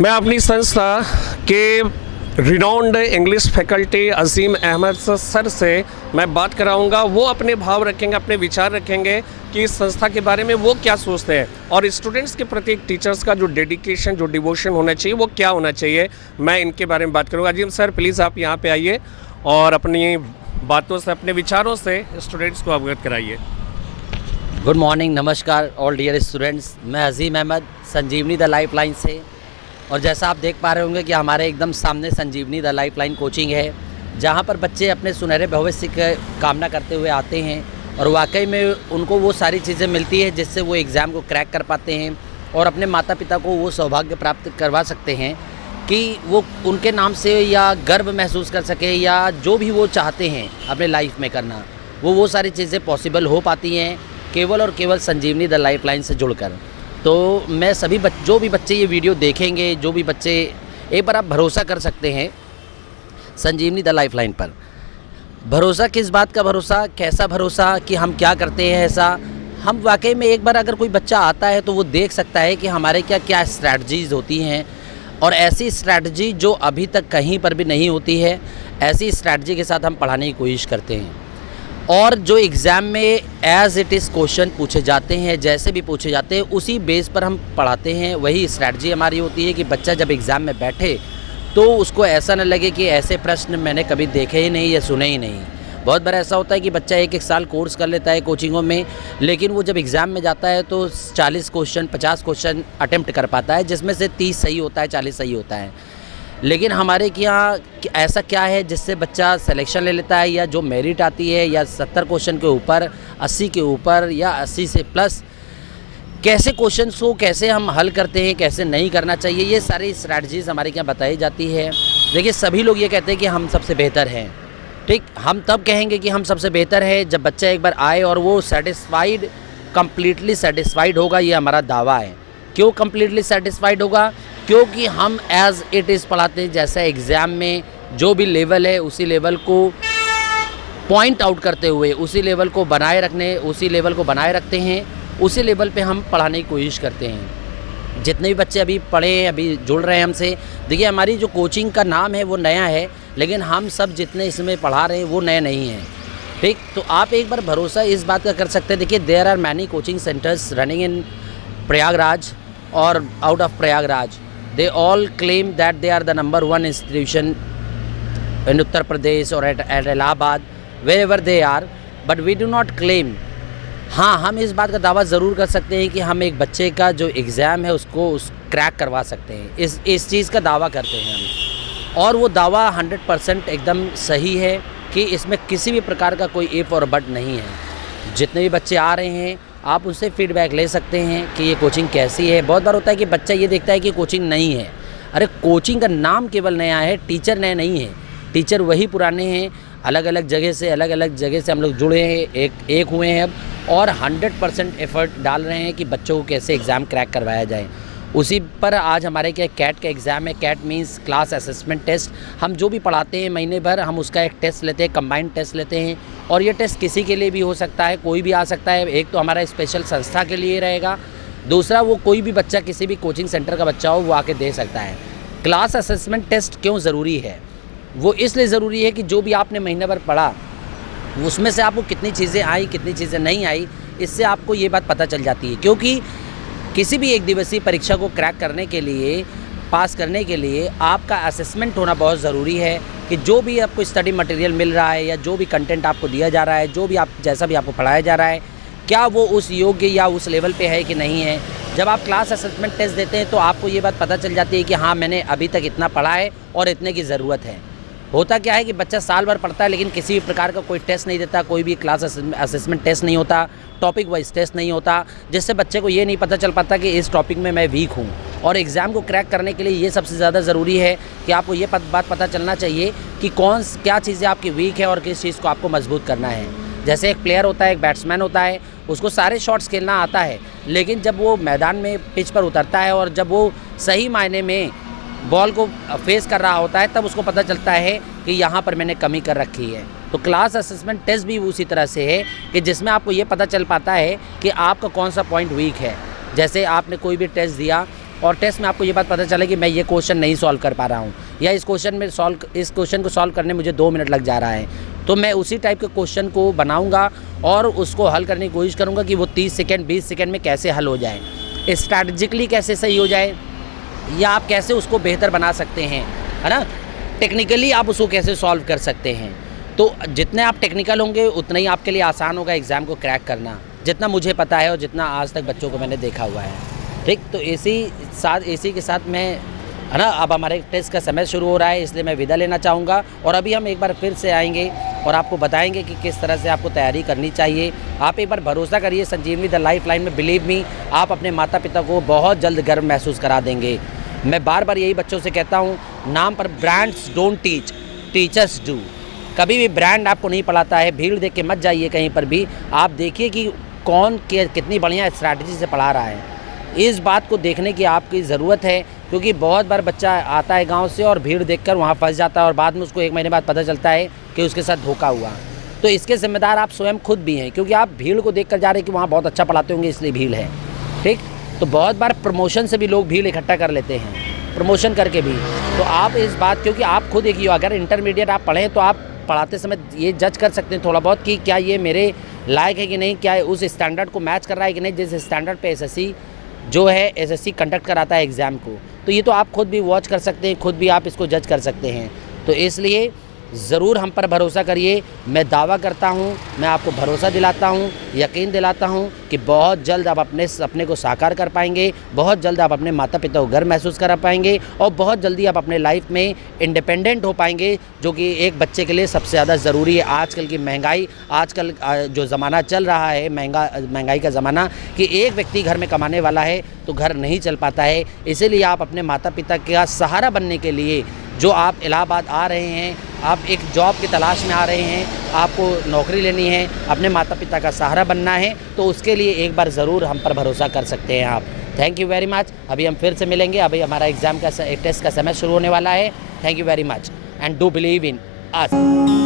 मैं अपनी संस्था के रिनाउंड इंग्लिश फैकल्टी अजीम अहमद सर से मैं बात कराऊंगा। वो अपने भाव रखेंगे, अपने विचार रखेंगे कि इस संस्था के बारे में वो क्या सोचते हैं और स्टूडेंट्स के प्रति एक टीचर्स का जो डेडिकेशन, जो डिवोशन होना चाहिए वो क्या होना चाहिए। मैं इनके बारे में बात करूंगा। अजीम सर, प्लीज़ आप यहाँ पे आइए और अपनी बातों से, अपने विचारों से स्टूडेंट्स को अवगत कराइए। गुड मॉर्निंग, नमस्कार ऑल डियर स्टूडेंट्स। मैं अजीम अहमद, संजीवनी द लाइफ लाइन से। और जैसा आप देख पा रहे होंगे कि हमारे एकदम सामने संजीवनी द लाइफ लाइन कोचिंग है, जहाँ पर बच्चे अपने सुनहरे भविष्य की कामना करते हुए आते हैं और वाकई में उनको वो सारी चीज़ें मिलती है जिससे वो एग्ज़ाम को क्रैक कर पाते हैं और अपने माता पिता को वो सौभाग्य प्राप्त करवा सकते हैं कि वो उनके नाम से या गर्व महसूस कर सके या जो भी वो चाहते हैं अपने लाइफ में करना, वो सारी चीज़ें पॉसिबल हो पाती हैं केवल और केवल संजीवनी द लाइफ लाइन से जुड़कर। तो मैं सभी जो भी बच्चे ये वीडियो देखेंगे, जो भी बच्चे, एक बार आप भरोसा कर सकते हैं संजीवनी द लाइफ लाइन पर। भरोसा किस बात का भरोसा, कैसा भरोसा कि हम क्या करते हैं ऐसा। हम वाकई में एक बार अगर कोई बच्चा आता है तो वो देख सकता है कि हमारे क्या क्या स्ट्रैटेजीज़ होती हैं और ऐसी स्ट्रैटेजी जो अभी तक कहीं पर भी नहीं होती है, ऐसी स्ट्रैटेजी के साथ हम पढ़ाने की कोशिश करते हैं। और जो एग्ज़ाम में एज़ इट इज़ क्वेश्चन पूछे जाते हैं, जैसे भी पूछे जाते हैं, उसी बेस पर हम पढ़ाते हैं। वही स्ट्रैटेजी हमारी होती है कि बच्चा जब एग्ज़ाम में बैठे तो उसको ऐसा न लगे कि ऐसे प्रश्न मैंने कभी देखे ही नहीं या सुने ही नहीं। बहुत बार ऐसा होता है कि बच्चा एक साल कोर्स कर लेता है कोचिंगों में, लेकिन वो जब एग्ज़ाम में जाता है तो 40 क्वेश्चन, 50 क्वेश्चन अटेम्प्ट कर पाता है, जिसमें से 30 सही होता है, 40 सही होता है। लेकिन हमारे यहाँ ऐसा क्या है जिससे बच्चा सिलेक्शन ले लेता है, या जो मेरिट आती है या 70 क्वेश्चन के ऊपर, 80 के ऊपर या 80 से प्लस, कैसे क्वेश्चंस को कैसे हम हल करते हैं, कैसे नहीं करना चाहिए, ये सारी स्ट्रैटेजीज़ हमारे यहाँ बताई जाती है। देखिए, सभी लोग ये कहते हैं कि हम सबसे बेहतर हैं। ठीक, हम तब कहेंगे कि हम सबसे बेहतर है जब बच्चा एक बार आए और वो सेटिस्फाइड, कम्प्लीटली सेटिस्फाइड होगा, ये हमारा दावा है। क्यों कम्प्लीटली सेटिस्फाइड होगा? क्योंकि हम एज़ इट इज़ पढ़ाते हैं। जैसा एग्ज़ाम में जो भी लेवल है उसी लेवल को पॉइंट आउट करते हुए उसी लेवल को बनाए रखते हैं, उसी लेवल पे हम पढ़ाने की कोशिश करते हैं। जितने भी बच्चे अभी पढ़े, अभी जुड़ रहे हैं हमसे, देखिए हमारी जो कोचिंग का नाम है वो नया है, लेकिन हम सब जितने इसमें पढ़ा रहे हैं वो नए नहीं हैं। ठीक, तो आप एक बार भरोसा इस बात का कर सकते हैं। देखिए, there are many coaching centres running in Prayagraj और out of Prayagraj. They all claim that they are the number one institution in Uttar Pradesh or at Allahabad, wherever they are, but we do not claim। हाँ, हम इस बात का दावा ज़रूर कर सकते हैं कि हम एक बच्चे का जो एग्ज़ाम है उसको क्रैक करवा सकते हैं। इस चीज़ का दावा करते हैं हम, और वो दावा 100% एकदम सही है कि इसमें किसी भी प्रकार का कोई इफ़ और बट नहीं है। जितने भी बच्चे आ रहे हैं आप उससे फीडबैक ले सकते हैं कि ये कोचिंग कैसी है। बहुत बार होता है कि बच्चा ये देखता है कि कोचिंग नहीं है। अरे, कोचिंग का नाम केवल नया है, टीचर नए नहीं है। टीचर वही पुराने हैं, अलग अलग जगह से हम लोग जुड़े हैं, एक हुए हैं अब, और 100% एफर्ट डाल रहे हैं कि बच्चों को कैसे एग्ज़ाम क्रैक करवाया जाए। उसी पर आज हमारे क्या कैट का एग्ज़ाम है। CAT means class assessment test. हम जो भी पढ़ाते हैं महीने भर हम उसका एक टेस्ट लेते हैं, कंबाइंड टेस्ट लेते हैं, और ये टेस्ट किसी के लिए भी हो सकता है, कोई भी आ सकता है। एक तो हमारा स्पेशल संस्था के लिए रहेगा, दूसरा वो कोई भी बच्चा, किसी भी कोचिंग सेंटर का बच्चा हो, वो आके दे सकता है। क्लास असेसमेंट टेस्ट क्यों ज़रूरी है? वो इसलिए ज़रूरी है कि जो भी आपने महीने भर पढ़ा उसमें से आपको कितनी चीज़ें आई, कितनी चीज़ें नहीं आई, इससे आपको ये बात पता चल जाती है। क्योंकि किसी भी एक दिवसीय परीक्षा को क्रैक करने के लिए, पास करने के लिए आपका असेसमेंट होना बहुत ज़रूरी है कि जो भी आपको स्टडी मटेरियल मिल रहा है या जो भी कंटेंट आपको दिया जा रहा है, जो भी जैसा भी आपको पढ़ाया जा रहा है, क्या वो उस योग्य या उस लेवल पे है कि नहीं है। जब आप क्लास असेसमेंट टेस्ट देते हैं तो आपको ये बात पता चल जाती है कि हाँ, मैंने अभी तक इतना पढ़ा है और इतने की ज़रूरत है। होता क्या है कि बच्चा साल भर पढ़ता है लेकिन किसी भी प्रकार का कोई टेस्ट नहीं देता, कोई भी क्लास असेसमेंट टेस्ट नहीं होता, टॉपिक वाइज टेस्ट नहीं होता, जिससे बच्चे को ये नहीं पता चल पाता कि इस टॉपिक में मैं वीक हूँ। और एग्ज़ाम को क्रैक करने के लिए ये सबसे ज़्यादा ज़रूरी है कि आपको ये बात पता चलना चाहिए कि क्या चीज़ें आपकी वीक है और किस चीज़ को आपको मजबूत करना है। जैसे एक प्लेयर होता है, एक बैट्समैन होता है, उसको सारे शॉट्स खेलना आता है, लेकिन जब वो मैदान में पिच पर उतरता है और जब वो सही मायने में बॉल को फेस कर रहा होता है, तब उसको पता चलता है कि यहाँ पर मैंने कमी कर रखी है। तो क्लास असेसमेंट टेस्ट भी उसी तरह से है कि जिसमें आपको ये पता चल पाता है कि आपका कौन सा पॉइंट वीक है। जैसे आपने कोई भी टेस्ट दिया और टेस्ट में आपको ये बात पता चले कि मैं ये क्वेश्चन नहीं सॉल्व कर पा रहा हूँ, या इस क्वेश्चन को सॉल्व करने में मुझे 2 मिनट लग जा रहा है, तो मैं उसी टाइप के क्वेश्चन को बनाऊँगा और उसको हल करने की कोशिश करूँगा कि वो 30 सेकेंड 20 सेकेंड में कैसे हल हो जाए, स्ट्रैटेजिकली कैसे सही हो जाए, या आप कैसे उसको बेहतर बना सकते हैं, है ना, टेक्निकली आप उसको कैसे सॉल्व कर सकते हैं। तो जितने आप टेक्निकल होंगे उतना ही आपके लिए आसान होगा एग्ज़ाम को क्रैक करना, जितना मुझे पता है और जितना आज तक बच्चों को मैंने देखा हुआ है। ठीक, तो इसी के साथ मैं, है ना, अब हमारे टेस्ट का समय शुरू हो रहा है, इसलिए मैं विदा लेना चाहूँगा और अभी हम एक बार फिर से आएंगे और आपको बताएंगे कि किस तरह से आपको तैयारी करनी चाहिए। आप एक बार भरोसा करिए, संजीवनी द लाइफ लाइन में बिलीव मी, आप अपने माता पिता को बहुत जल्द गर्व महसूस करा देंगे। मैं बार बार यही बच्चों से कहता हूँ, नाम पर brands don't teach, teachers do. कभी भी ब्रांड आपको नहीं पढ़ाता है, भीड़ देख के मत जाइए कहीं पर भी, आप देखिए कि कौन कितनी बढ़िया स्ट्रैटेजी से पढ़ा रहा है। इस बात को देखने की आपकी ज़रूरत है, क्योंकि बहुत बार बच्चा आता है गांव से और भीड़ देखकर वहां फंस जाता है और बाद में उसको 1 महीने बाद पता चलता है कि उसके साथ धोखा हुआ। तो इसके ज़िम्मेदार आप स्वयं खुद भी हैं, क्योंकि आप भीड़ को देखकर जा रहे हैं कि वहाँ बहुत अच्छा पढ़ाते होंगे इसलिए भीड़ है। ठीक, तो बहुत बार प्रमोशन से भी लोग भीड़ इकट्ठा कर लेते हैं, प्रमोशन करके भी। तो आप इस बात, क्योंकि आप खुद एक ही हो, अगर इंटरमीडिएट आप पढ़ें तो आप पढ़ाते समय ये जज कर सकते हैं थोड़ा बहुत कि क्या ये मेरे लायक है कि नहीं, क्या उस स्टैंडर्ड को मैच कर रहा है कि नहीं जिस स्टैंडर्ड पे एसएससी जो है एसएससी कंडक्ट कराता है एग्ज़ाम को। तो ये तो आप खुद भी वॉच कर सकते हैं, खुद भी आप इसको जज कर सकते हैं। तो इसलिए ज़रूर हम पर भरोसा करिए। मैं दावा करता हूँ, मैं आपको भरोसा दिलाता हूँ, यकीन दिलाता हूँ कि बहुत जल्द आप अपने सपने को साकार कर पाएंगे, बहुत जल्द आप अपने माता पिता को गर्व महसूस करा पाएंगे और बहुत जल्दी आप अपने लाइफ में इंडिपेंडेंट हो पाएंगे, जो कि एक बच्चे के लिए सबसे ज़्यादा ज़रूरी है। आजकल की महंगाई, आजकल जो ज़माना चल रहा है, महंगाई का ज़माना, कि एक व्यक्ति घर में कमाने वाला है तो घर नहीं चल पाता है। इसीलिए आप अपने माता पिता का सहारा बनने के लिए, जो आप इलाहाबाद आ रहे हैं, आप एक जॉब की तलाश में आ रहे हैं, आपको नौकरी लेनी है, अपने माता पिता का सहारा बनना है, तो उसके लिए एक बार ज़रूर हम पर भरोसा कर सकते हैं आप। Thank you very much. अभी हम फिर से मिलेंगे, अभी हमारा एग्ज़ाम का टेस्ट का समय शुरू होने वाला है। Thank you very much and do believe in us.